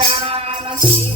મહારાજની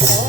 Yes.